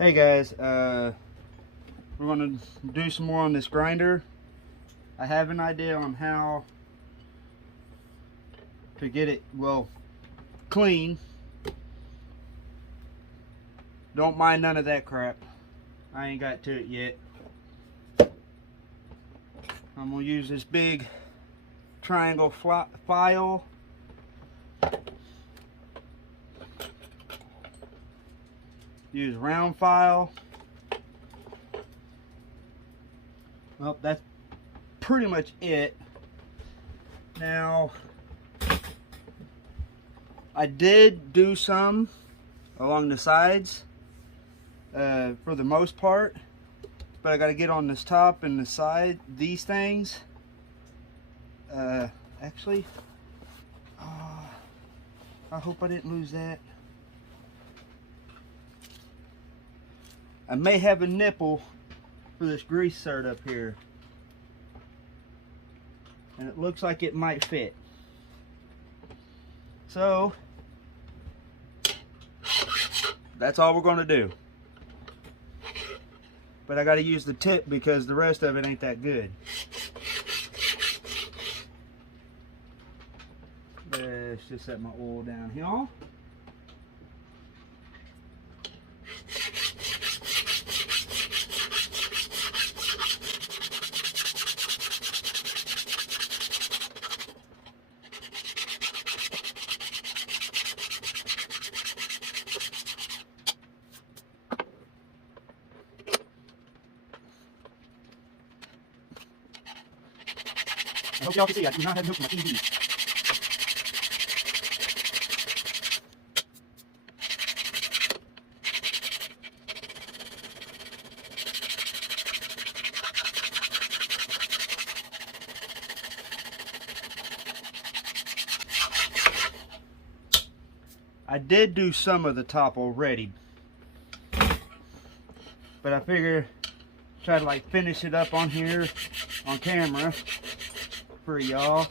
Hey guys, we're going to do some more on this grinder. I have an idea on how to get it, well, clean. Don't mind none of that crap. I ain't got to it yet. I'm going to use this big triangle file. Use round file. Well, that's pretty much it. Now, I did do some along the sides for the most part, but I got to get on this top and the side, these things. Actually, I hope I didn't lose that. I may have a nipple for this grease cert up here, and it looks like it might fit. So that's all we're going to do. But I got to use the tip because the rest of it ain't that good. Let's just set my oil down here. I hope y'all can see I do not have hooked my TV. I did do some of the top already, but I figure try to like finish it up on here on camera for y'all.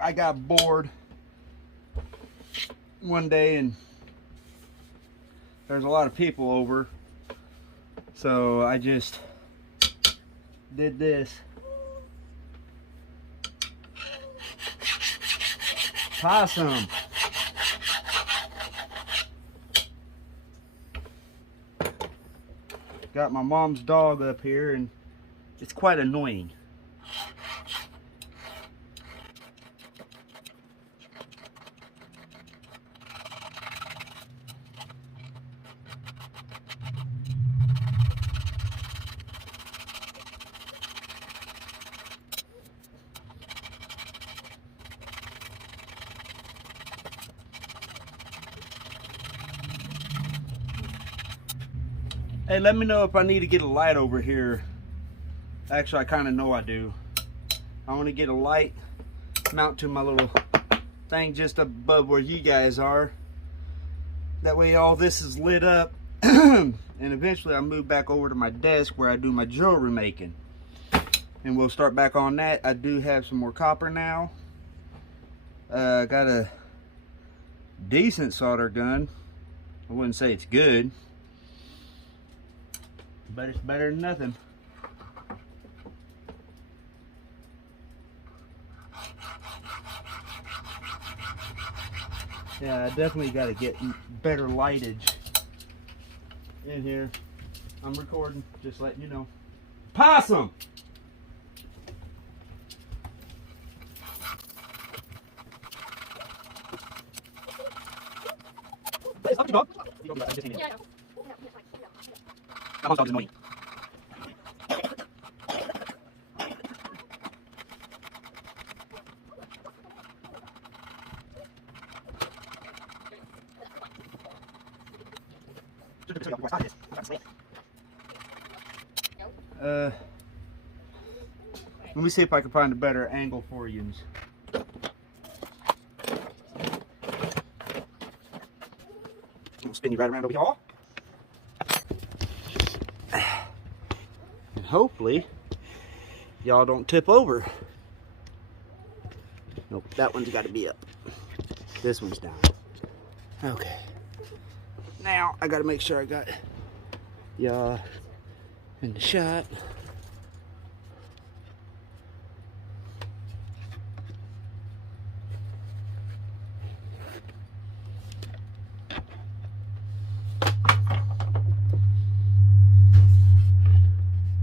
I got bored one day and there's a lot of people over, so I just did this. Possum. Got my mom's dog up here and it's quite annoying. Hey, let me know if I need to get a light over here. Actually, I kind of know I do. I want to get a light, mount to my little thing just above where you guys are. That way all this is lit up. And eventually I'll move back over to my desk where I do my jewelry making. And we'll start back on that. I do have some more copper now. Got a decent solder gun. I wouldn't say it's good, but it's better than nothing. Yeah, I definitely got to get better lightage in here. I'm recording, just letting you know. Possum! Hey, stop your dog. You go, just came in. That one's dog is annoying. Let me see if I can find a better angle for you. I'll spin you right around over here. And hopefully y'all don't tip over. Nope, that one's got to be up. This one's down. Okay. Now I gotta make sure I got y'all in the shot.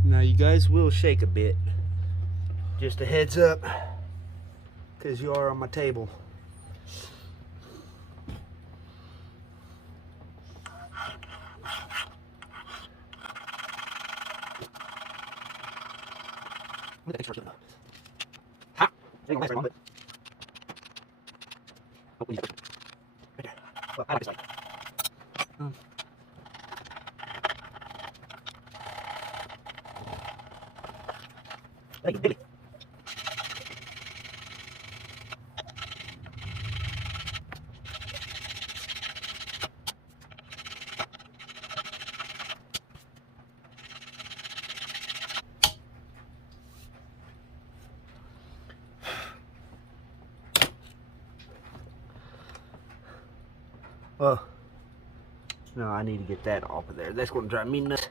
Now you guys will shake a bit. Just a heads up, because you are on my table. Ha! Well, I like this light. Thank you. Well, no, I need to get that off of there. That's going to drive me nuts.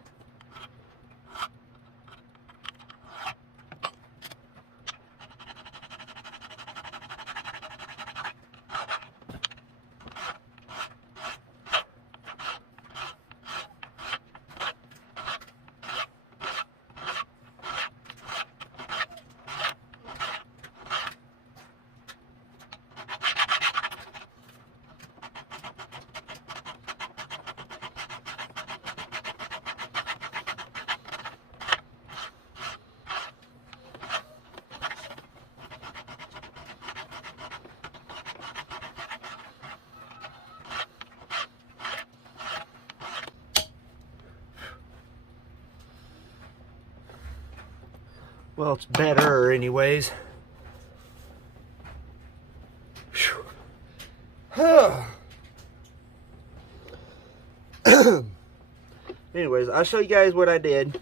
Well, it's better anyways. Anyways, I'll show you guys what I did.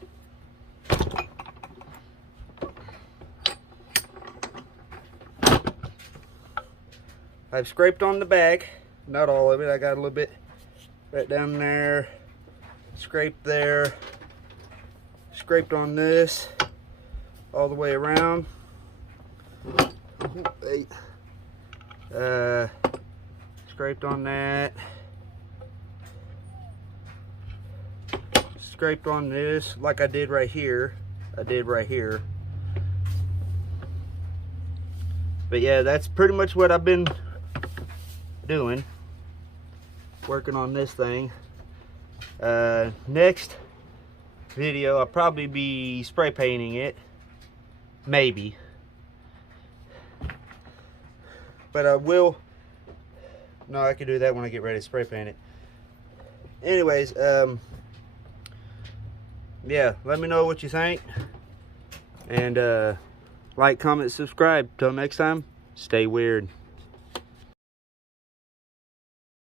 I've scraped on the back, not all of it. I got a little bit right down there, scraped there, scraped on this all the way around. Scraped on that, scraped on this like I did right here. But yeah, that's pretty much what I've been doing, working on this thing. Next video I'll probably be spray painting it, maybe, but I will. No, I can do that when I get ready to spray paint it. Anyways, yeah, let me know what you think, and like, comment, subscribe. Till next time, stay weird.